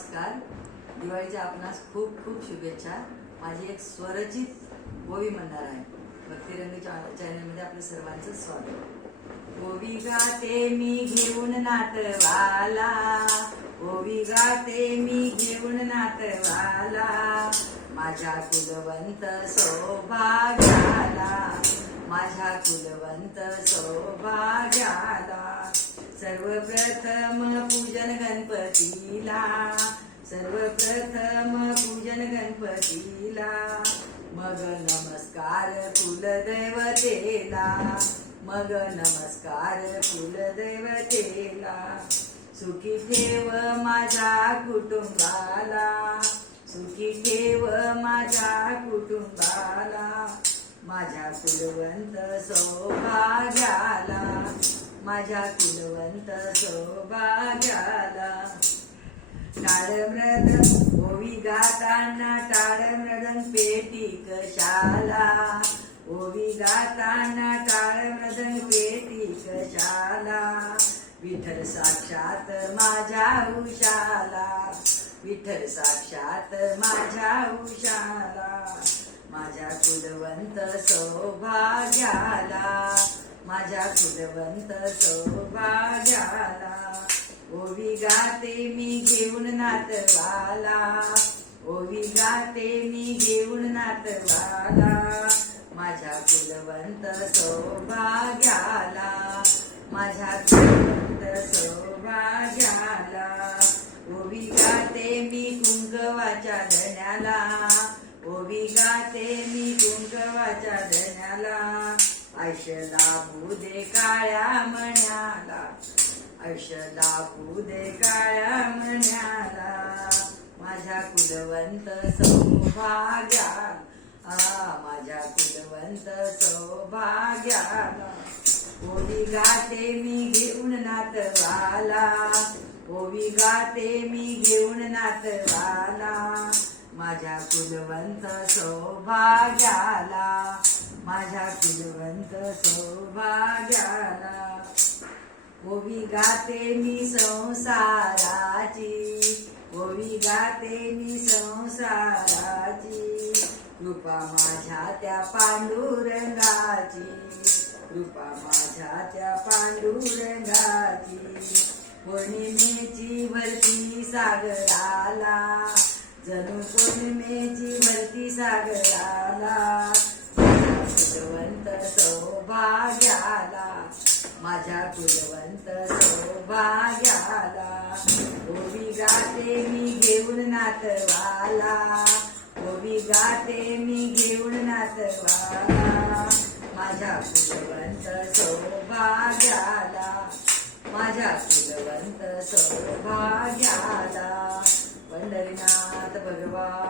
नमस्कार. दिवाळीच्या आपणास खूप खूप शुभेच्छा. माझी एक स्वरचित ओवी म्हणणार आहे. भक्तिरंग चॅनलमध्ये आपल्या सर्वांचं स्वागत. ओवी गाते मी घेऊन नातवाला, ओवी गाते मी घेऊन नातवाला, माझ्या कुलवंत सौभाग्याला, माझ्या कुलवंत सौभाग्याला. सर्वप्रथम पूजन गणपतीला, सर्वप्रथम पूजन गणपतीला, मग नमस्कार कुलदैवतेला, मग नमस्कार कुलदैवतेला. सुखी ठेव माझ्या कुटुंबाला, सुखी ठेव माझ्या कुटुंबाला, माझ्या कुलवंत सौभाग्याला, माझ्या कुलवंत सौभाग्याला. टाळ मृदंग ओवी गाताना, टाळ मृदंग पेटी कशाला, ओवी गाताना टाळ मृदंग पेटी कशाला. विठ्ठल साक्षात माझ्या उशाला, विठ्ठल साक्षात माझ्या उशाला, माझ्या कुलवंत सौभाग्याला, माझ्या कुलवंत सौभाग्याला. ओवी गाते मी घेऊन नातवाला, ओवी गाते मी घेऊन नातवाला, माझ्या कुलवंत सौभाग्याला, माझ्या कुलवंत सौभाग्याला. ओवी गाते मी कुंकवाच्या धण्याला, ओवी गाते मी कुंकवाच्या धण्याला, आयुष्य लाभू दे काळ्या मण्याला, आयुष्य लाभू दे काळ्या मण्याला, माझ्या कुलवंत सौभाग्याला, माझ्या कुलवंत सौभाग्याला. ओवी गाते मी घेऊन नातवाला, ओवी गाते मी घेऊन नातवाला, माझ्या कुलवंत सौभाग्याला, माझ्या कुलवंत सौभाग्याला. ओवी गाते मी संसाराची, ओवी गाते मी संसाराची, कृपा माझ्या त्या पांडुरंगाची, कृपा माझ्या त्या पांडुरंगाची. पौर्णिमेची भरती सागराला, जणू पौर्णिमेची भरती सागराला, कुलवंत सौभाग्याला, माझ्या कुलवंत सौभाग्याला. ओवी गाते मी घेऊन नातवाला, ओवी गाते मी घेऊन नातवाला, माझ्या कुलवंत सौभाग्याला, माझ्या कुलवंत सौभाग्याला. पंढरीनाथ भगवान